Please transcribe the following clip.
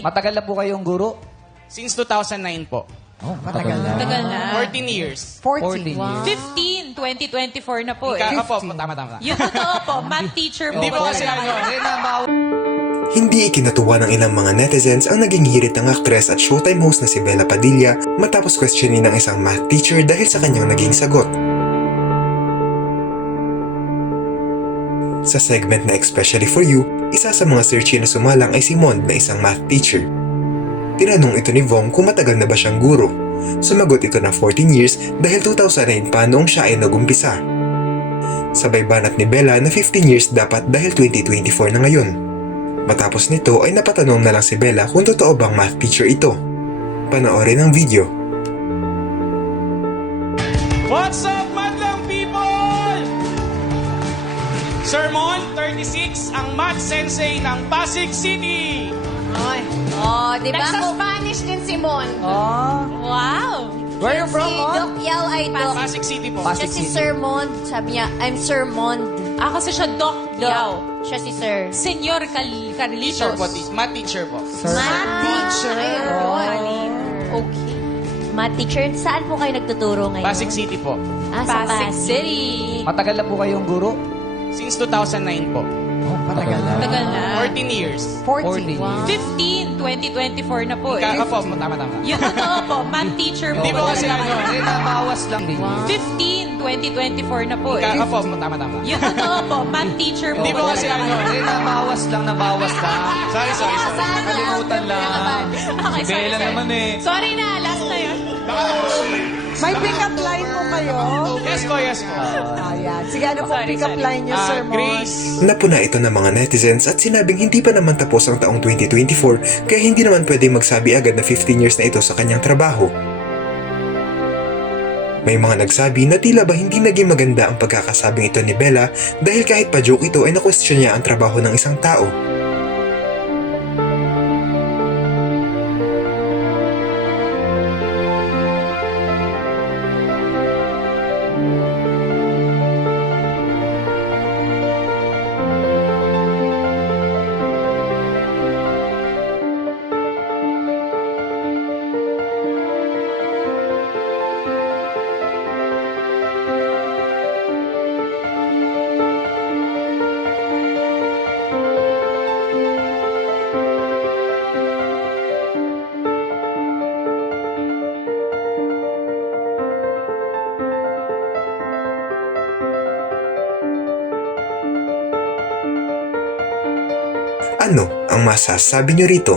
Matagal na po kayong guro? Since 2009 po. Oh, matagal na. Tagal na. 14 years. 14 Wow. years. 15, 2024 na po eh. Opo, tama. Yung totoo po, math teacher po. Hindi po kasi Hindi ikinatuwa ng ilang mga netizens ang naging hirit ng aktres at showtime host na si Bella Padilla matapos questionin ng isang math teacher dahil sa kanyang naging sagot. Sa segment na Especially For You, isa sa mga searchy na sumalang ay si Mond na isang math teacher. Tinanong ito ni Vong kung matagal na ba siyang guro. Sumagot ito na 14 years dahil 2009 pa noong siya ay nagumpisa. Sabay banat ni Bella na 15 years dapat dahil 2024 na ngayon. Matapos nito ay napatanong na lang si Bella kung totoo bang math teacher ito. Panoorin ang video. What's up, madlang people? Sermon 36, ang math sensei ng Pasig City. Oh, di ba? Nagsa-Spanish din si Mon. Oh, Wow! where you from, Si Mon? Doc Yao ay Doc. Pasig City po. Pasig Siya si City. Sir Mond. Sabi niya, I'm Sir Mond. Kasi siya Doc Yao. Siya si Sir. Senyor Teacher Carlitos. po, math teacher po. Math teacher. Okay. Math teacher. Saan po kayo nagtuturo ngayon? Pasig City po. Sa Pasig Pasig. City. Matagal na po kayong guro? Since 2009 po. Oh, matagal na. Tagal na. 14 years. 14 Wow. 15, 2024 na po eh. Opo, tama. Yung totoo po, math teacher po. Hindi po kasi Hindi na bawas lang din. 15, 2024 na po eh. Opo, tama. Yung totoo po, math teacher po. Hindi po kasi Hindi na bawas lang. Sorry. Nakalimutan lang. Okay, Si Bella naman eh. Sorry na, last na yun. May pick-up line mo kayo? Yes po. Ayan. Sige, ano pong Sorry, pick-up sorry. line niyo, Sir Mon? Grace. Napuna ito ng mga netizens at sinabing hindi pa naman tapos ang taong 2024 kaya hindi naman pwede magsabi agad na 15 years na ito sa kanyang trabaho. May mga nagsabi na tila ba hindi naging maganda ang pagkakasabing ito ni Bella dahil kahit pa joke ito ay na-question niya ang trabaho ng isang tao. Ano ang masasabi niyo rito?